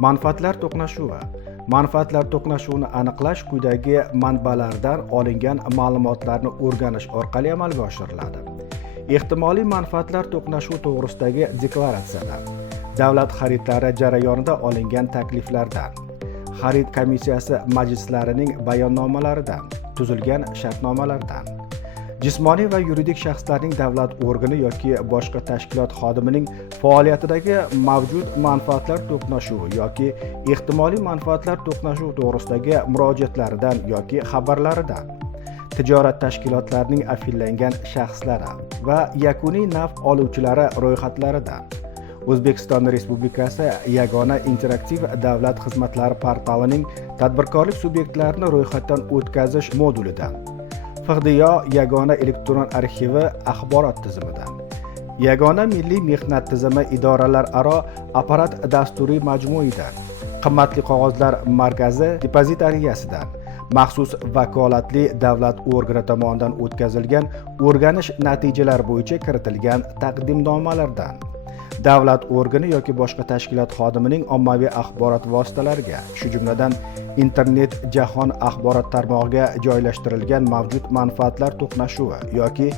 Manfaatlar to'qnashuvi. Manfaatlar to'qnashuvini aniqlash quyidagi manbalardan olingan ma'lumotlarni o'rganish orqali amalga oshiriladi. Ehtimoliy manfaatlar to'qnashuvi to'g'risidagi deklaratsiyadan, davlat xaridlari jarayonida olingan takliflardan, xarid komissiyasi majlislarining bayonnomalaridan, tuzilgan shartnomalardan, jismoniy va yuridik shaxslarning davlat organi yoki boshqa tashkilot xodimining faoliyatidagi mavjud manfaatlar to'qnashuvi yoki ehtimoliy manfaatlar to'qnashuvi to'g'risidagi murojaatlaridan yoki xabarlaridan, tijorat tashkilotlarining afillangan shaxslari va yakuniy naf oluvchilari ro'yxatlaridan, O'zbekiston Respublikasi Yagona interaktiv davlat xizmatlari portalining tadbirkorlik subyektlarini ro'yxatdan o'tkazish modulidan, FIGDIYO Yagona elektron arxivi axborot tizimidan, Yagona milliy mehnat tizimi idoralararo apparat dasturiy majmuidan, qimmatli qog'ozlar markazi depozitariyasidan, maxsus vakolatli davlat organi tomonidan o'tkazilgan o'rganish natijalari bo'yicha kiritilgan taqdimnomalardan, davlat organi yoki boshqa tashkilot xodimining ommaviy axborot vositalariga, shu jumladan internet jahon axborot tarmog'iga joylashtirilgan mavjud manfaatlar to'qnashuvi yoki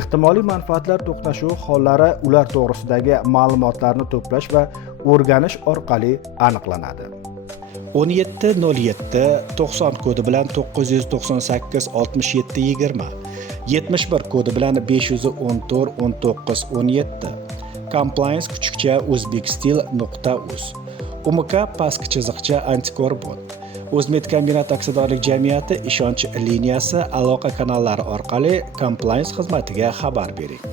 ehtimoliy manfaatlar to'qnashuvi hollari ular to'g'risidagi ma'lumotlarni to'plash va o'rganish orqali aniqlanadi. 1707-90 kodi bilan 998-67-20, 71 kodi bilan 514-19-17, compliance_uzbekstil.uz, UMK _antikorobot, O'zmedkombinat aksiyadorlik jamiyati ishonch liniyasi aloqa kanallari orqali compliance xizmatiga xabar bering.